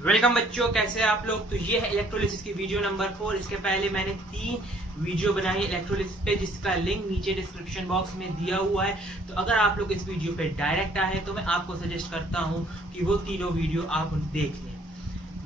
Welcome बच्चों, कैसे हैं आप लोग। तो ये है इलेक्ट्रोलिसिस की वीडियो नंबर 4। इसके पहले मैंने 3 वीडियो बनाई इलेक्ट्रोलिसिस पे, जिसका लिंक नीचे डिस्क्रिप्शन बॉक्स में दिया हुआ है। तो अगर आप लोग इस वीडियो पे डायरेक्ट आए तो मैं आपको सजेस्ट करता हूं कि वो तीनों वीडियो आप देख लें।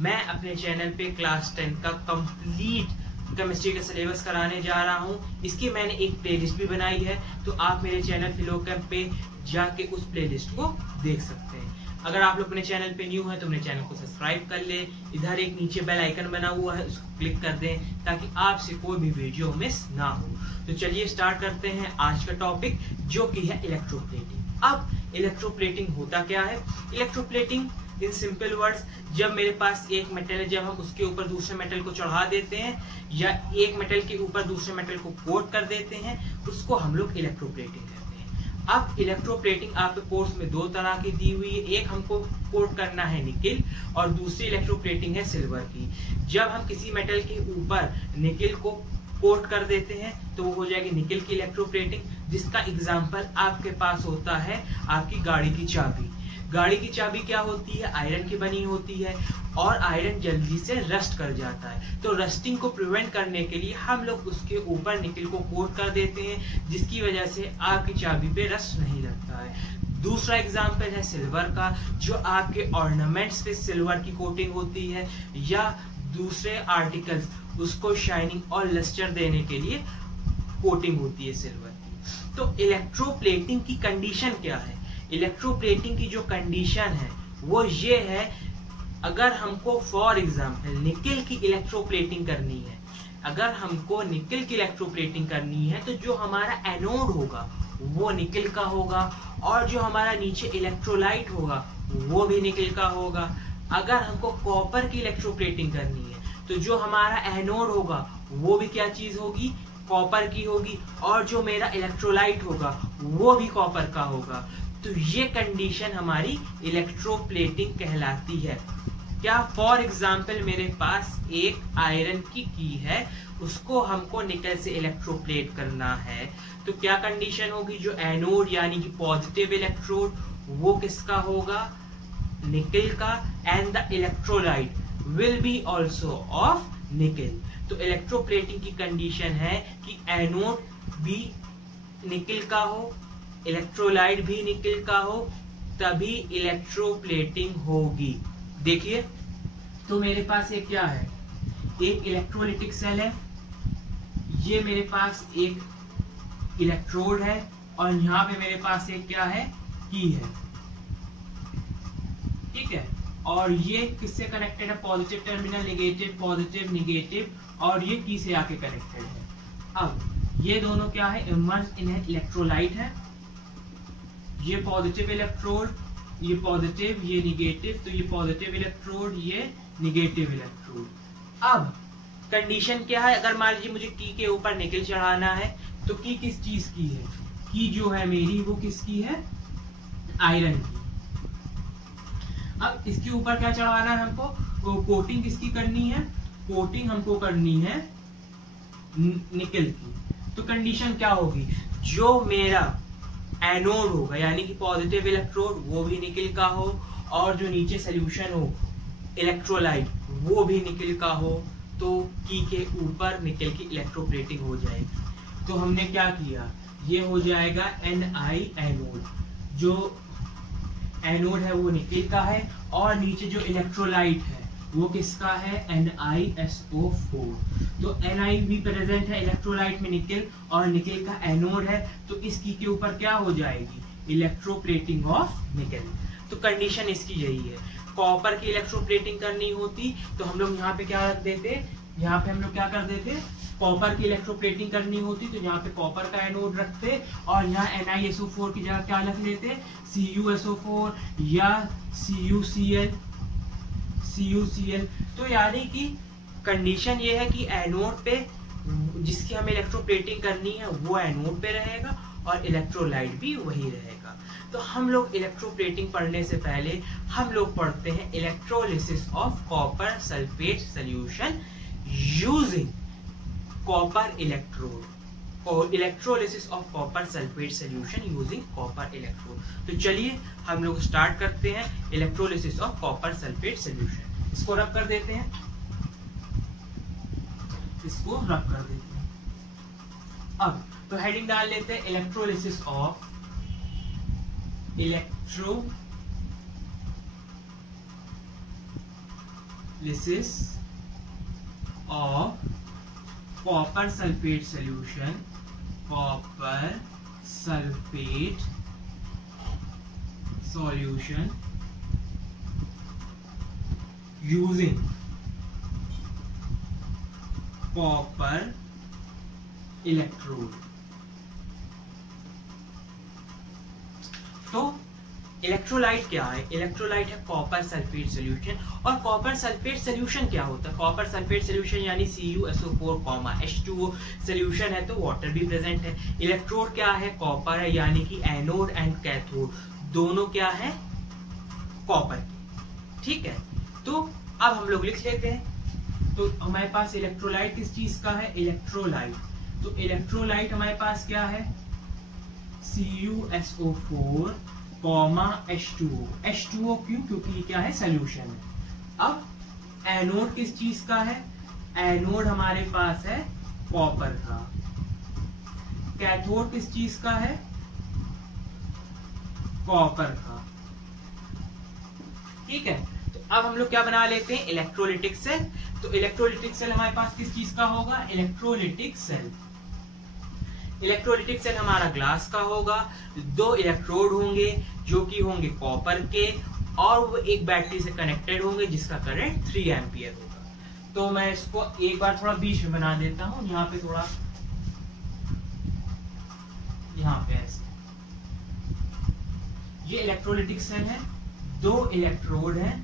मैं अपने चैनल पे क्लास 10 का कंप्लीट केमिस्ट्री का सिलेबस कराने जा रहा हूं। इसकी मैंने एक प्लेलिस्ट भी बनाई है, तो आप मेरे चैनल फिलोकैम पे जाके उस प्लेलिस्ट को देख सकते हैं। अगर आप लोग अपने चैनल पे न्यू है तो अपने चैनल को सब्सक्राइब कर ले। इधर एक नीचे बेल आइकन बना हुआ है, उसको क्लिक कर दें ताकि आपसे कोई भी वीडियो मिस ना हो। तो चलिए स्टार्ट करते हैं आज का टॉपिक, जो कि है इलेक्ट्रोप्लेटिंग। अब इलेक्ट्रोप्लेटिंग होता क्या है? इलेक्ट्रोप्लेटिंग इन सिंपल वर्ड्स, जब मेरे पास एक मेटल है, जब हम उसके ऊपर दूसरे मेटल को चढ़ा देते हैं या एक मेटल के ऊपर दूसरे मेटल को कोट कर देते हैं, उसको हम लोग इलेक्ट्रोप्लेटिंग कहते हैं। अब इलेक्ट्रोप्लेटिंग आपके कोर्स में 2 तरह की दी हुई है। एक हमको कोट करना है निकिल और दूसरी इलेक्ट्रोप्लेटिंग है सिल्वर की। जब हम किसी मेटल के ऊपर निकिल को कोट कर देते हैं तो वो हो जाएगी निकिल की इलेक्ट्रोप्लेटिंग, जिसका एग्जांपल आपके पास होता है आपकी गाड़ी की चाबी। गाड़ी की चाबी क्या होती है? आयरन की बनी होती है और आयरन जल्दी से रस्ट कर जाता है। तो रस्टिंग को प्रिवेंट करने के लिए हम लोग उसके ऊपर निकिल को कोट कर देते हैं, जिसकी वजह से आपकी चाबी पे रस्ट नहीं लगता है। दूसरा एग्जांपल है सिल्वर का, जो आपके ऑर्नामेंट्स पे सिल्वर की कोटिंग होती है या दूसरे आर्टिकल्स, उसको शाइनिंग और लस्टर देने के लिए कोटिंग होती है सिल्वर की। तो इलेक्ट्रोप्लेटिंग की कंडीशन क्या है? इलेक्ट्रोप्लेटिंग की जो कंडीशन है वो ये है, अगर हमको फॉर एग्जांपल निकिल की इलेक्ट्रोप्लेटिंग करनी है, अगर हमको निकिल की इलेक्ट्रोप्लेटिंग करनी है, तो जो हमारा एनोड होगा वो निकिल का होगा और जो हमारा नीचे इलेक्ट्रोलाइट होगा वो भी निकिल का होगा। अगर हमको कॉपर की इलेक्ट्रोप्लेटिंग करनी है तो जो हमारा एनोड होगा वो भी क्या चीज होगी? कॉपर की होगी और जो मेरा इलेक्ट्रोलाइट होगा वो भी कॉपर का होगा। तो ये कंडीशन हमारी इलेक्ट्रोप्लेटिंग कहलाती है। क्या फॉर एग्जाम्पल मेरे पास एक आयरन की है, उसको हमको निकल से इलेक्ट्रोप्लेट करना है, तो क्या कंडीशन होगी? जो एनोड यानी कि पॉजिटिव इलेक्ट्रोड वो किसका होगा? निकिल का, and the electrolyte will be also of nickel. तो इलेक्ट्रोप्लेटिंग की कंडीशन है कि एनोड भी निकिल का हो, इलेक्ट्रोलाइट भी निकिल का हो, तभी इलेक्ट्रोप्लेटिंग होगी। देखिए, तो मेरे पास एक क्या है? एक इलेक्ट्रोलिटिक सेल है, ये मेरे पास एक इलेक्ट्रोड है और यहाँ पे मेरे पास एक क्या है? की है, ठीक है। और ये किससे कनेक्टेड है? Positive terminal, negative, positive, negative, और ये की से आके कनेक्टेड है। अब ये दोनों क्या है? इमर्ज इन इलेक्ट्रोलाइट है। ये पॉजिटिव इलेक्ट्रोड, ये पॉजिटिव, ये निगेटिव, तो ये पॉजिटिव इलेक्ट्रोड, ये निगेटिव इलेक्ट्रोड। अब कंडीशन क्या है? अगर मान लीजिए मुझे की के ऊपर निकिल चढ़ाना है, तो की किस चीज की है? की जो है मेरी वो किसकी है? आयरन की। अब इसके ऊपर क्या चढ़ाना है हमको? कोटिंग किसकी करनी है? कोटिंग हमको करनी है निकिल की। तो कंडीशन क्या होगी? जो मेरा एनोड होगा यानी कि पॉजिटिव इलेक्ट्रोड वो भी निकिल का हो, और जो नीचे सोल्यूशन हो इलेक्ट्रोलाइट वो भी निकिल का हो, तो की के ऊपर निकिल की इलेक्ट्रोप्लेटिंग हो जाएगी। तो हमने क्या किया? ये हो जाएगा Ni एनोड। जो एनोड है वो निकिल का है और नीचे जो इलेक्ट्रोलाइट है वो किसका है? NiSO4। तो Ni भी प्रेजेंट है इलेक्ट्रोलाइट में निकिल, और निकिल का एनोड है, तो इस की के ऊपर क्या हो जाएगी? Electroplating of nickel. तो कंडीशन इसकी यही है। कॉपर की इलेक्ट्रोप्लेटिंग करनी होती तो हम लोग यहाँ पे क्या रख देते? यहाँ पे हम लोग क्या कर देते? कॉपर की इलेक्ट्रोप्लेटिंग करनी होती तो यहाँ पे कॉपर का एनोड रखते और यहाँ NiSO4 की जगह क्या रख लेते? CuSO4 या CuCl। तो यानी कि कंडीशन ये है कि एनोड पे जिसकी हमें इलेक्ट्रोप्लेटिंग करनी है वो एनोड पे रहेगा और इलेक्ट्रोलाइट भी वही रहेगा। तो हम लोग इलेक्ट्रोप्लेटिंग पढ़ने से पहले हम लोग पढ़ते हैं electrolysis of copper sulphate solution using copper electrode, और electrolysis of copper sulphate solution using copper electrode. तो चलिए हम लोग स्टार्ट करते हैं electrolysis of copper sulphate solution. इसको रब कर देते हैं, इसको रब कर देते हैं। अब तो हेडिंग डाल लेते हैं electrolysis of copper sulphate solution, copper sulphate solution using copper electrode. तो इलेक्ट्रोलाइट क्या है? इलेक्ट्रोलाइट है कॉपर सल्फेट सॉल्यूशन। और कॉपर सल्फेट सॉल्यूशन क्या होता है? कॉपर सल्फेट सॉल्यूशन यानी CuSO4, H2O सॉल्यूशन है तो वाटर भी प्रेजेंट है। इलेक्ट्रोड क्या है? कॉपर है, यानी कि एनोड एंड कैथोड दोनों क्या है? कॉपर की। ठीक है, तो अब हम लोग लिख लेते हैं। तो हमारे पास इलेक्ट्रोलाइट किस चीज का है? इलेक्ट्रोलाइट। तो इलेक्ट्रोलाइट हमारे पास क्या है? CuSO4, H2O। H2O क्यों? क्योंकि ये क्या है? सॉल्यूशन है। अब एनोड किस चीज का है? एनोड हमारे पास है कॉपर का। कैथोड किस चीज का है? कॉपर का। ठीक है, तो अब हम लोग क्या बना लेते हैं? Electrolytic cell. तो इलेक्ट्रोलिटिक सेल हमारे पास किस चीज का होगा? Electrolytic cell. इलेक्ट्रोलिटिक सेल हमारा ग्लास का होगा। 2 इलेक्ट्रोड होंगे जो कि होंगे कॉपर के, और वो एक बैटरी से कनेक्टेड होंगे जिसका करंट 3 एम्पियर होगा। तो मैं इसको एक बार थोड़ा बीच में बना देता हूं, यहाँ पे थोड़ा, यहाँ पे ऐसे। ये इलेक्ट्रोलिटिक सेल है, 2 इलेक्ट्रोड हैं,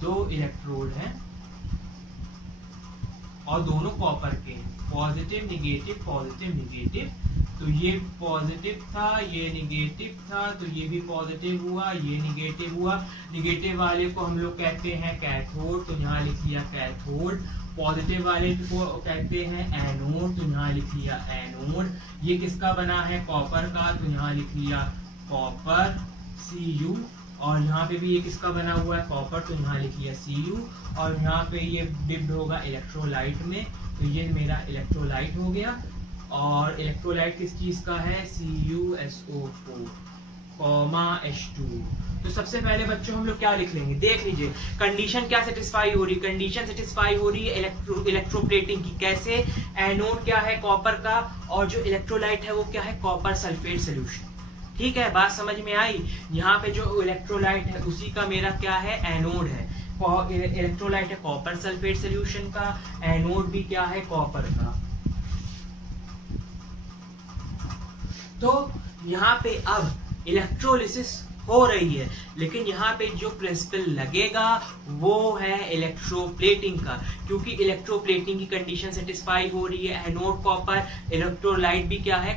2 इलेक्ट्रोड हैं और दोनों कॉपर के हैं। Positive negative, positive negative. तो ये पॉजिटिव था, ये निगेटिव था, तो ये भी पॉजिटिव हुआ, ये निगेटिव हुआ। निगेटिव वाले को हम लोग कहते हैं कैथोड, तो यहाँ लिख लिया कैथोड। पॉजिटिव वाले को कहते हैं एनोड, तो यहाँ लिख लिया एनोड। ये किसका बना है? कॉपर का, तो यहाँ लिख लिया कॉपर Cu। और यहाँ पे भी ये किसका बना हुआ है? कॉपर, तो यहाँ लिख लिया Cu। और यहाँ पे ये डिप्ड होगा इलेक्ट्रोलाइट में, तो ये मेरा इलेक्ट्रोलाइट हो गया। और इलेक्ट्रोलाइट किस चीज का है? CuSO4, H2O। तो सबसे पहले बच्चों हम लोग क्या लिख लेंगे? देख लीजिए कंडीशन क्या सेटिस्फाई हो रही है। कंडीशन सेटिस्फाई हो रही है इलेक्ट्रोप्लेटिंग की। कैसे? एनोड क्या है? कॉपर का, और जो इलेक्ट्रोलाइट है वो क्या है? Copper sulphate solution. ठीक है, बात समझ में आई? यहाँ पे जो इलेक्ट्रोलाइट है उसी का मेरा क्या है? एनोड है। इलेक्ट्रोलाइट है कॉपर सल्फेट सोल्यूशन का, एनोड भी क्या है? कॉपर का। तो यहाँ पे अब इलेक्ट्रोलिसिस हो रही है, लेकिन यहाँ पे जो प्रिंसिपल लगेगा वो है इलेक्ट्रोप्लेटिंग का, क्योंकि इलेक्ट्रोप्लेटिंग की कंडीशन सेटिस्फाई हो रही है। एनोड कॉपर, इलेक्ट्रोलाइट भी क्या है?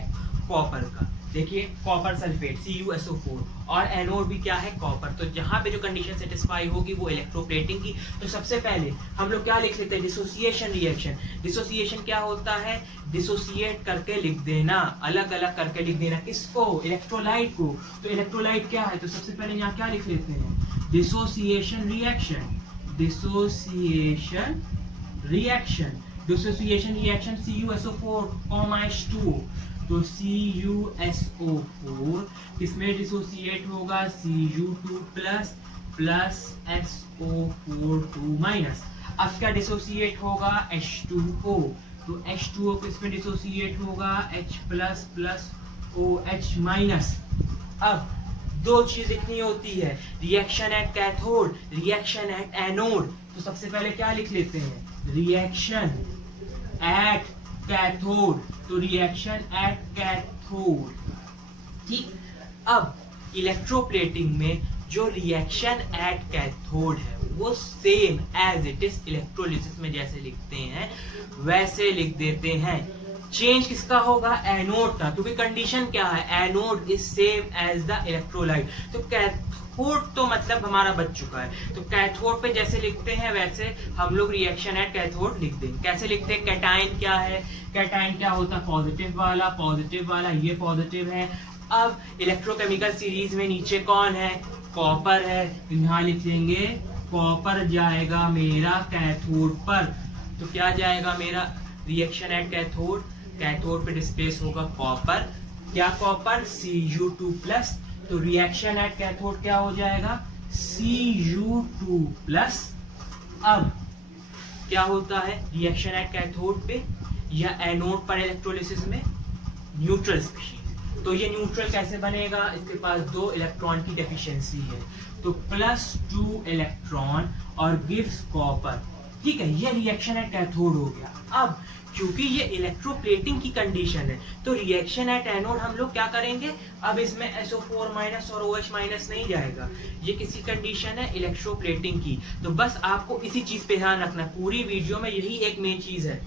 कॉपर का। देखिए कॉपर सल्फेट CuSO4, और एनोड भी क्या है? कॉपर। तो जहां पे जो कंडीशन सेटिस्फाई होगी वो इलेक्ट्रोप्लेटिंग की। तो सबसे पहले हम लोग क्या लिख लेते हैं? Dissociation reaction. डिसोसिएशन क्या होता है? डिसोसिएट करके लिख देना, अलग अलग करके लिख देना। किसको? इलेक्ट्रोलाइट को। तो इलेक्ट्रोलाइट क्या है? तो सबसे पहले यहाँ क्या लिख लेते हैं? Dissociation reaction. Dissociation reaction. Dissociation reaction CuSO4, H2O। तो CuSO4 किसमें डिसोसिएट होगा? Cu2 plus SO4 minus. अब क्या डिसोसिएट होगा? H2O। तो H2O किसमें डिसोसिएट होगा? H plus OH minus. अब 2 चीज लिखनी होती है, reaction at cathode, reaction at anode. तो सबसे पहले क्या लिख लेते हैं? Reaction at cathode. तो रिएक्शन एट कैथोड। ठीक, अब इलेक्ट्रोप्लेटिंग में जो रिएक्शन एट कैथोड है वो same as it is electrolysis में जैसे लिखते हैं वैसे लिख देते हैं। चेंज किसका होगा? एनोड का, क्योंकि कंडीशन क्या है? Anode is same as the electrolyte. तो कैथोड तो मतलब हमारा बच चुका है। तो कैथोड पे जैसे लिखते हैं वैसे हम लोग रिएक्शन एट कैथोड लिख देंगे। कैसे लिखते हैं? कैटाइन क्या है? कैटाइन क्या होता है? पॉजिटिव वाला, पॉजिटिव वाला, ये पॉजिटिव है। अब इलेक्ट्रोकेमिकल सीरीज में नीचे कौन है? कॉपर है, तो यहाँ लिख लेंगे कॉपर जाएगा मेरा कैथोड पर। तो क्या जाएगा मेरा रिएक्शन एट कैथोड, कैथोड पे डिस्प्लेस होगा कॉपर, क्या कॉपर Cu2+। तो रिएक्शन एट कैथोड क्या हो जाएगा Cu2+। अब क्या होता है रिएक्शन एट कैथोड पे या एनोड पर इलेक्ट्रोलिसिस में न्यूट्रल स्पीशीज। तो ये न्यूट्रल कैसे बनेगा, इसके पास 2 इलेक्ट्रॉन की डेफिशिएंसी है, तो +2 इलेक्ट्रॉन और गिव्स कॉपर। ठीक है, ये रिएक्शन एट कैथोड हो गया। अब क्योंकि ये इलेक्ट्रोप्लेटिंग की कंडीशन है तो रिएक्शन एट एनोड हम लोग क्या करेंगे, अब इसमें SO4- और OH- नहीं जाएगा, ये किसी कंडीशन है इलेक्ट्रोप्लेटिंग की। तो बस आपको इसी चीज पे ध्यान रखना, पूरी वीडियो में यही एक मेन चीज है।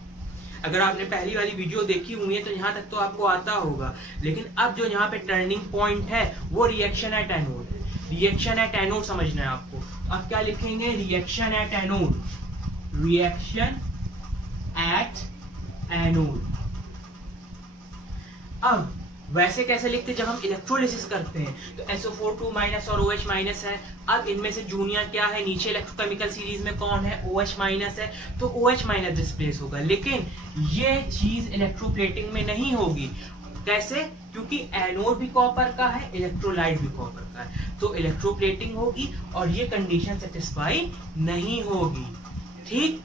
अगर आपने पहली वाली वीडियो देखी हुई है तो यहाँ तक तो आपको आता होगा, लेकिन अब जो यहाँ पे टर्निंग पॉइंट है वो रिएक्शन एट एनोड है। रिएक्शन एट एनोड समझना है आपको। अब क्या लिखेंगे, reaction at anode, reaction at anode. अब वैसे कैसे लिखते जब हम इलेक्ट्रोलिसिस करते हैं, तो SO4 और OH- है। अब इनमें से जूनियर क्या है, नीचे इलेक्ट्रोकेमिकल सीरीज में कौन है, OH- है, तो OH- डिस्प्लेस होगा। लेकिन ये चीज इलेक्ट्रोप्लेटिंग में नहीं होगी। कैसे, क्योंकि एनोड भी कॉपर का है, इलेक्ट्रोलाइट भी कॉपर का है, तो इलेक्ट्रोप्लेटिंग होगी और ये कंडीशन सेटिस्फाई नहीं होगी। ठीक,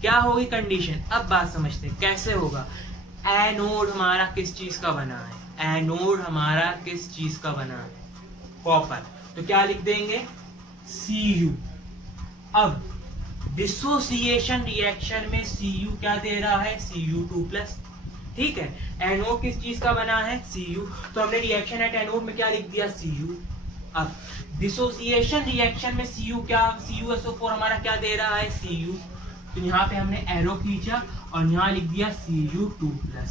क्या होगी कंडीशन, अब बात समझते हैं कैसे होगा। एनोड हमारा किस चीज का बना है, एनोड हमारा किस चीज का बना है, कॉपर। तो क्या लिख देंगे Cu। अब डिसोसिएशन रिएक्शन में Cu क्या दे रहा है, Cu2+। ठीक है, एनोड किस चीज का बना है, Cu, तो हमने रिएक्शन एट एनोड में क्या लिख दिया, Cu। अब डिसोसिएशन रिएक्शन में Cu क्या, CuSO4 हमारा क्या दे रहा है, Cu। तो यहाँ पे हमने एरो खींचा और यहाँ लिख दिया Cu2+।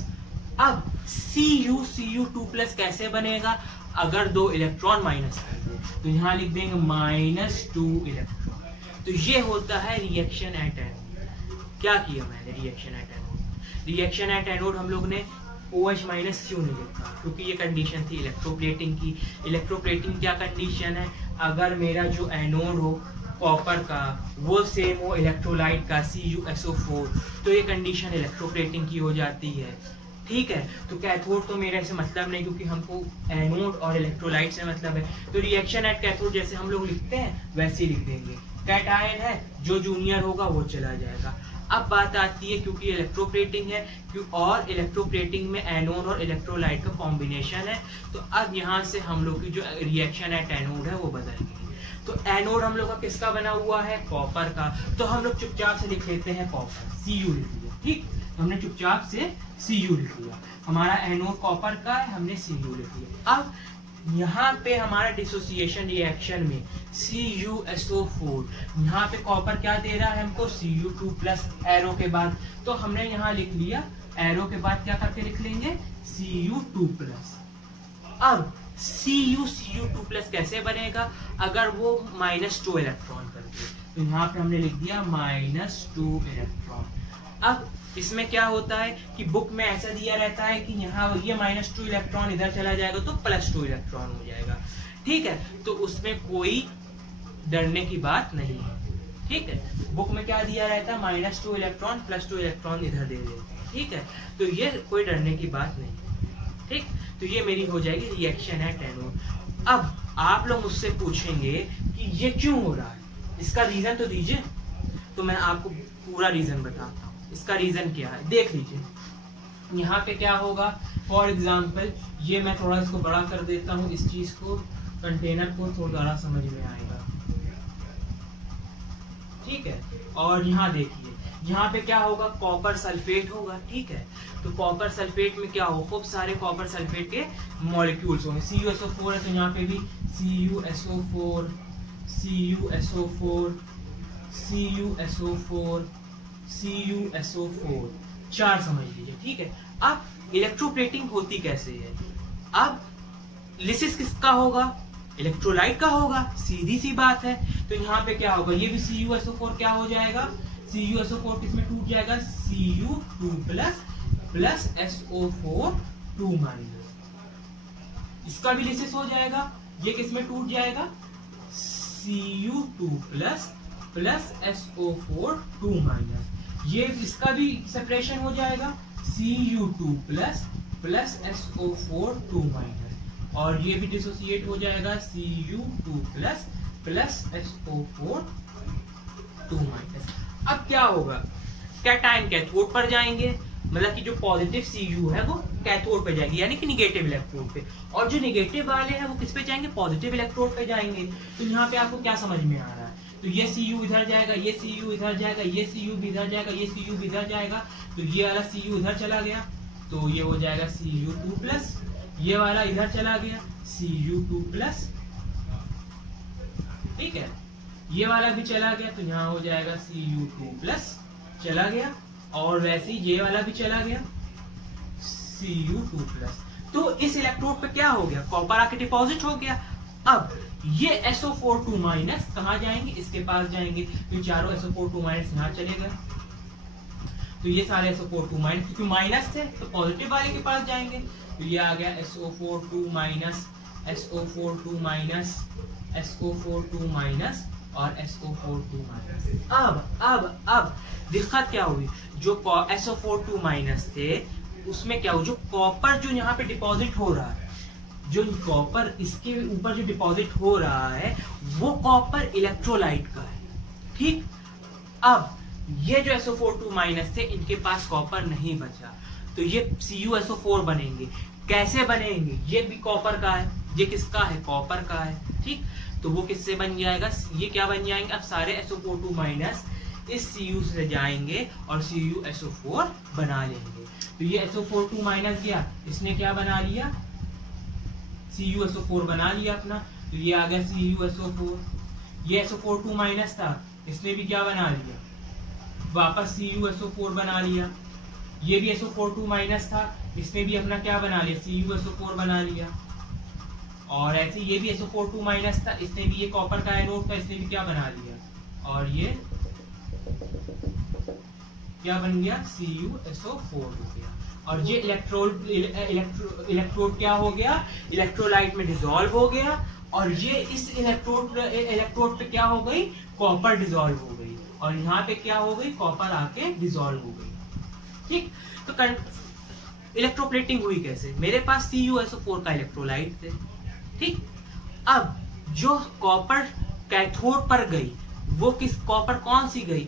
अब Cu2+ कैसे बनेगा, अगर 2 इलेक्ट्रॉन माइनस कर दे तो यहाँ लिख देंगे -2 इलेक्ट्रॉन। तो ये होता है रिएक्शन एट एनोड। क्या किया मैंने reaction at anode, reaction at anode हम लोग ने OH- क्यों नहीं लिखा, क्योंकि ये कंडीशन थी इलेक्ट्रोप्लेटिंग की। इलेक्ट्रोप्लेटिंग क्या कंडीशन है, अगर मेरा जो एनोड हो कॉपर का वो सेम हो इलेक्ट्रोलाइट का CuSO4, तो ये कंडीशन इलेक्ट्रोप्लेटिंग की हो जाती है। ठीक है, तो कैथोड तो मेरे से मतलब नहीं, क्योंकि हमको एनोड और इलेक्ट्रोलाइट से मतलब है। तो रिएक्शन एट कैथोड जैसे हम लोग लिखते हैं वैसे ही लिख देंगे, कैटायन है, जो जूनियर होगा वो चला जाएगा। अब बात आती है, क्योंकि इलेक्ट्रोप्लेटिंग है और इलेक्ट्रोप्लेटिंग में एनोड और इलेक्ट्रोलाइट का कॉम्बिनेशन है, तो अब यहाँ से हम लोग की जो रिएक्शन एट एनोड है वो बदल गई। तो एनोड हम लोग का किसका बना हुआ है, कॉपर का। तो हम लोग चुपचाप से लिख लेते हैं कॉपर, Cu लिख लिया। ठीक, हमने चुपचाप से Cu लिख लिया, हमारा एनोड कॉपर का है, हमने Cu लिख लिया। अब यहाँ पे हमारा डिसोसिएशन रिएक्शन में CuSO4, यहाँ पे कॉपर क्या दे रहा है हमको, Cu2+ एरो के बाद, तो हमने यहाँ लिख लिया, एरो के बाद क्या करके लिख लेंगे, Cu2+। अब Cu2+ कैसे बनेगा, अगर वो -2 इलेक्ट्रॉन कर दे, तो यहाँ पे हमने लिख दिया -2 इलेक्ट्रॉन। अब इसमें क्या होता है कि बुक में ऐसा दिया रहता है कि यहाँ ये -2 इलेक्ट्रॉन इधर चला जाएगा तो +2 इलेक्ट्रॉन हो जाएगा। ठीक है, तो उसमें कोई डरने की बात नहीं है। ठीक है, बुक में क्या दिया रहता है, -2 इलेक्ट्रॉन +2 इलेक्ट्रॉन इधर दे देते हैं। ठीक है, तो ये कोई डरने की बात नहीं। ठीक, तो ये मेरी हो जाएगी रिएक्शन एट एनोड। अब आप लोग मुझसे पूछेंगे कि ये क्यों हो रहा है, इसका रीजन तो दीजिए। तो मैं आपको पूरा रीजन बताता हूँ, इसका रीजन क्या है, देख लीजिए। यहाँ पे क्या होगा, फॉर एग्जाम्पल ये मैं थोड़ा इसको बड़ा कर देता हूँ, इस चीज को, कंटेनर को थोड़ा समझ में आएगा। ठीक है, और यहाँ देखिए, यहाँ पे क्या होगा, कॉपर सल्फेट होगा। ठीक है, तो कॉपर सल्फेट में क्या हो, खूब सारे कॉपर सल्फेट के मॉलिक्यूल्स होंगे। CuSO4 है तो यहाँ पे भी CuSO4, CuSO4, CuSO4, CuSO4, 4 समझ लीजिए। ठीक है, अब इलेक्ट्रोप्लेटिंग होती कैसे है, अब लिसिस किसका होगा, इलेक्ट्रोलाइट का होगा, सीधी सी बात है। तो यहाँ पे क्या होगा, ये भी CuSO4 क्या हो जाएगा, CuSO4 किसमें टूट जाएगा, Cu2+ + SO4 2-। इसका भी लिसिस हो जाएगा, ये किसमें टूट जाएगा, Cu2+ प्लस SO4 2 माइनस, ये इसका भी सेपरेशन हो जाएगा Cu2 प्लस SO4 2 माइनस, और ये भी डिसोसिएट हो जाएगा Cu2 प्लस SO4 2 माइनस। अब क्या होगा, कैटायन कैथोड पर जाएंगे, मतलब कि जो पॉजिटिव Cu है वो कैथोड पे जाएगी, यानी कि निगेटिव इलेक्ट्रोड पे, और जो निगेटिव वाले हैं वो किस पे जाएंगे, पॉजिटिव इलेक्ट्रोड पे जाएंगे। तो यहाँ पे आपको क्या समझ में आ रहा है, तो ये Cu इधर जाएगा, ये Cu इधर जाएगा, ये Cu भी इधर जाएगा, ये Cu भी इधर जाएगा, तो ये वाला Cu इधर चला गया, तो ये हो जाएगा Cu2 प्लस, ये वाला इधर चला गया Cu2 प्लस, ठीक है, ये वाला भी चला गया, तो यहाँ हो जाएगा Cu2 प्लस चला गया, और वैसे ही ये वाला भी चला गया Cu2 प्लस। तो इस इलेक्ट्रोड पे क्या हो गया, कॉपर आके डिपॉजिट हो गया। अब ये SO4 2 माइनस कहाँ जाएंगे, इसके पास जाएंगे, तो चारों SO4 2 माइनस यहाँ चलेगा, तो ये सारे SO4 2 माइनस, क्योंकि माइनस थे तो पॉजिटिव वाले के पास जाएंगे, तो ये आ गया SO4 2 minus, SO4 2 minus, SO4 2 minus और SO4 2 माइनस। अब दिक्कत क्या हुई, जो SO4 2 माइनस थे उसमें क्या हुआ, जो कॉपर जो यहाँ पे डिपॉजिट हो रहा है, जो कॉपर इसके ऊपर जो डिपॉजिट हो रहा है वो कॉपर इलेक्ट्रोलाइट का है, ठीक। अब ये जो SO4 2 माइनस थे इनके पास कॉपर नहीं बचा, तो ये CuSO4 बनेंगे। कैसे बनेंगे, ये भी कॉपर का है, ये किसका है, कॉपर का है, ठीक। तो वो किससे बन जाएगा, ये क्या बन जाएंगे, अब सारे SO4 2 माइनस इस Cu से जाएंगे और CuSO4 बना लेंगे। तो ये SO4 2 माइनस गया, इसने क्या बना लिया, CuSO4 बना लिया अपना, तो ये आ गया CuSO4। ये SO4 2 माइनस था, इसने भी क्या बना लिया, वापस CuSO4 बना लिया। ये भी SO4 2 माइनस था, इसने भी अपना क्या बना लिया, CuSO4 बना लिया। और ऐसे ये भी SO4 2 माइनस था, इसने भी, ये कॉपर का एनोड था, इसने भी क्या बना लिया, और ये क्या बन गया, CuSO4 हो गया। और ये इलेक्ट्रोड क्या हो गया, इलेक्ट्रोलाइट में डिसॉल्व हो गया, और ये इस इलेक्ट्रोड पे क्या हो गई, कॉपर डिसॉल्व हो गई, और यहाँ पे क्या हो गई, कॉपर आके डिसॉल्व हो गई, ठीक। तो इलेक्ट्रोप्लेटिंग हुई कैसे, मेरे पास CuSO4 का इलेक्ट्रोलाइट थे, ठीक। अब जो कॉपर कैथोड पर गई वो किस, कॉपर कौन सी गई,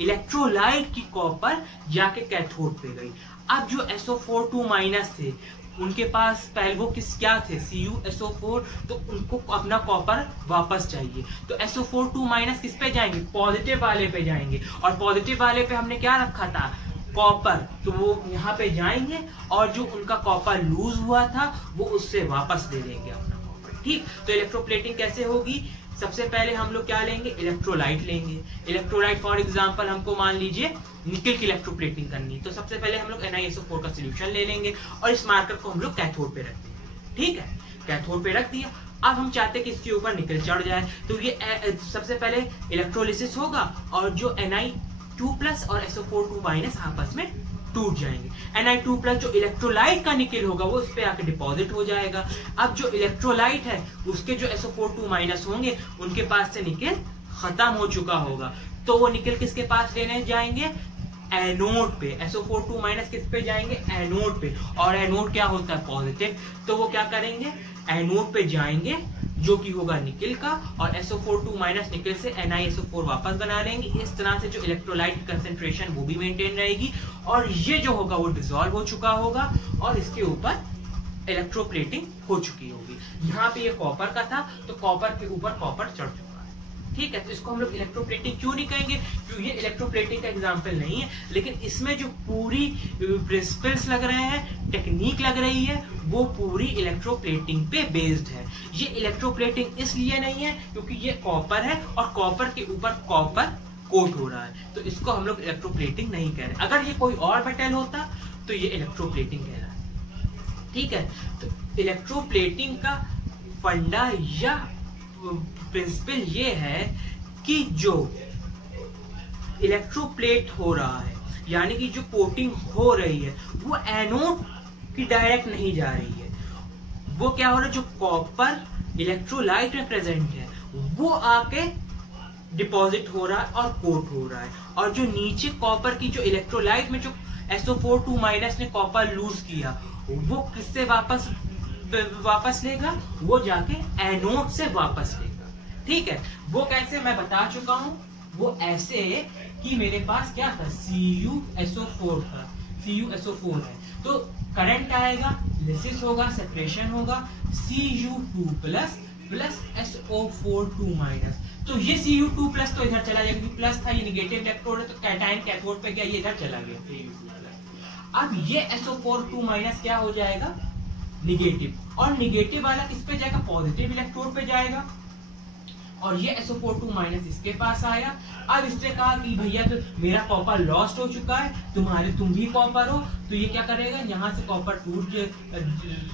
इलेक्ट्रोलाइट की कॉपर जाके कैथोड पे गई। अब जो SO4 2 माइनस थे उनके पास पहले वो क्या थे, CuSO4, तो उनको अपना कॉपर वापस चाहिए, तो SO4 2 माइनस किस पे जाएंगे, पॉजिटिव वाले पे जाएंगे, और पॉजिटिव वाले पे हमने क्या रखा था, कॉपर, तो वो यहाँ पे जाएंगे और जो उनका कॉपर लूज हुआ था वो उससे वापस ले लेंगे अपना कॉपर, ठीक। तो इलेक्ट्रोप्लेटिंग कैसे होगी, सबसे पहले हम लोग क्या लेंगे, इलेक्ट्रोलाइट लेंगे। इलेक्ट्रोलाइट फॉर एग्जांपल हमको मान लीजिए निकल की इलेक्ट्रोप्लेटिंग करनी, तो सबसे पहले हम लोग NiSO4 का सोल्यूशन ले लेंगे और इस मार्कर को हम लोग कैथोड पे रख देंगे, ठीक है, कैथोड पे रख दिया। अब हम चाहते हैं कि इसके ऊपर निकल चढ़ जाए, तो ये सबसे पहले इलेक्ट्रोलिसिस होगा और जो Ni2 प्लस और SO4 2 माइनस आपस में टूट जाएंगे। Ni2 प्लस जो इलेक्ट्रोलाइट का निकल होगा वो उस पे आके डिपॉजिट हो जाएगा। अब जो इलेक्ट्रोलाइट है उसके जो SO4 2 माइनस होंगे उनके पास से निकल खत्म हो चुका होगा, तो वो निकल किसके पास लेने जाएंगे, एनोड पे। SO4 2 माइनस किस पे जाएंगे, एनोड पे, और एनोड क्या होता है, पॉजिटिव, तो वो क्या करेंगे, एनोड पे जाएंगे जो कि होगा निकल का, और SO4 2 माइनस निकल से NiSO4 वापस बना लेंगे। इस तरह से जो इलेक्ट्रोलाइट कंसेंट्रेशन वो भी मेंटेन रहेगी, और ये जो होगा वो डिसॉल्व हो चुका होगा और इसके ऊपर इलेक्ट्रोप्लेटिंग हो चुकी होगी। यहाँ पे ये कॉपर का था तो कॉपर के ऊपर कॉपर चढ़ चुका है, ठीक है। तो इसको हम लोग इलेक्ट्रोप्लेटिंग क्यों नहीं कहेंगे, क्योंकि ये इलेक्ट्रोप्लेटिंग का एग्जाम्पल नहीं है, लेकिन इसमें जो पूरी प्रिंसिपल्स लग रहे हैं, टेक्निक लग रही है, वो पूरी इलेक्ट्रोप्लेटिंग पे बेस्ड है। ये इलेक्ट्रोप्लेटिंग इसलिए नहीं है क्योंकि ये कॉपर है और कॉपर के ऊपर कॉपर कोट हो रहा है, तो इसको हम लोग इलेक्ट्रोप्लेटिंग नहीं कह रहे। अगर ये कोई और मेटल होता तो ये इलेक्ट्रोप्लेटिंग कह रहा है, ठीक है। तो इलेक्ट्रोप्लेटिंग का फंडा या प्रिंसिपल ये है कि जो इलेक्ट्रोप्लेट हो रहा है, यानी कि जो कोटिंग हो रही है वो एनोड की डायरेक्ट नहीं जा रही है, वो क्या हो रहा है, जो कॉपर इलेक्ट्रोलाइट में प्रेजेंट है वो आके डिपॉजिट हो रहा है और कोट हो रहा है, और जो नीचे कॉपर की जो इलेक्ट्रोलाइट में जो SO4 ने कॉपर लूज किया, वो किससे वापस लेगा? वो जाके एनोड से वापस लेगा। ठीक है, वो कैसे मैं बता चुका हूं। वो ऐसे कि मेरे पास क्या था, CuSO4 था, CuSO4 है, तो करंट आएगा, लिसिस होगा, सेपरेशन होगा, Cu2 प्लस SO4 तो ये Cu2 प्लस तो इधर चला जाएगा, प्लस था, ये निगेटिव इलेक्ट्रोड है, तो कैटायन कैथोड पे गया, ये इधर चला गया Cu2 प्लस। अब ये SO4 क्या हो जाएगा, निगेटिव, और निगेटिव वाला किस पे जाएगा, पॉजिटिव इलेक्ट्रोड पे जाएगा, और ये SO4 इसके पास आया। अब इसने कहा कि भैया तो मेरा कॉपर लॉस्ट हो चुका है, तुम भी कॉपर हो, तो ये क्या करेगा, यहाँ से कॉपर टूट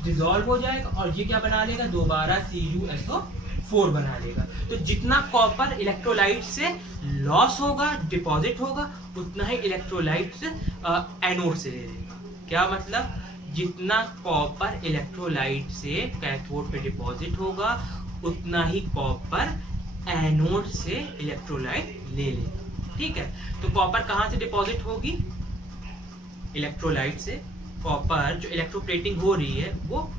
डिसॉल्व हो जाएगा, और ये क्या बना लेगा, दोबारा CuSO4 बना लेगा। तो जितना कॉपर इलेक्ट्रोलाइट से लॉस होगा, डिपॉजिट होगा, उतना ही इलेक्ट्रोलाइट से एनोड से ले लेगा। क्या मतलब, जितना कॉपर इलेक्ट्रोलाइट से कैथोड पे डिपॉजिट होगा, उतना ही कॉपर एनोड से इलेक्ट्रोलाइट ले लेगा। ठीक है, तो कॉपर कहां से डिपॉजिट होगी, इलेक्ट्रोलाइट से। कॉपर जो इलेक्ट्रोप्लेटिंग हो रही है वो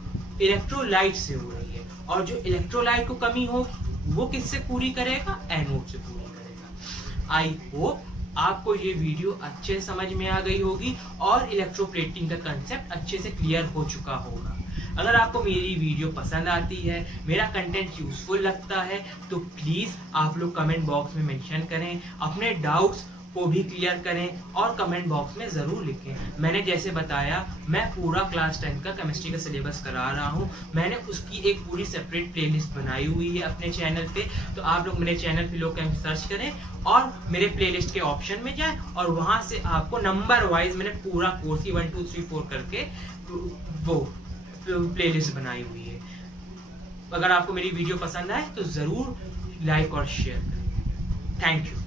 इलेक्ट्रोलाइट से हो रही है, और जो इलेक्ट्रोलाइट को कमी होगी वो किससे पूरी करेगा, एनोड से पूरी करेगा। आई होप आपको ये वीडियो अच्छे से समझ में आ गई होगी और इलेक्ट्रोप्लेटिंग का कंसेप्ट अच्छे से क्लियर हो चुका होगा। अगर आपको मेरी वीडियो पसंद आती है, मेरा कंटेंट यूजफुल लगता है, तो प्लीज आप लोग कमेंट बॉक्स में मेंशन करें, अपने डाउट्स को भी क्लियर करें और कमेंट बॉक्स में जरूर लिखें। मैंने जैसे बताया, मैं पूरा क्लास 10 का केमिस्ट्री का सिलेबस करा रहा हूँ। मैंने उसकी एक पूरी सेपरेट प्लेलिस्ट बनाई हुई है अपने चैनल पे, तो आप लोग मेरे चैनल फिलोकेम सर्च करें और मेरे प्लेलिस्ट के ऑप्शन में जाएं, और वहां से आपको नंबर वाइज मैंने पूरा कोर्स की 1 2 3 4 करके वो प्लेलिस्ट बनाई हुई है। अगर आपको मेरी वीडियो पसंद आए तो जरूर लाइक और शेयर करें। Thank you.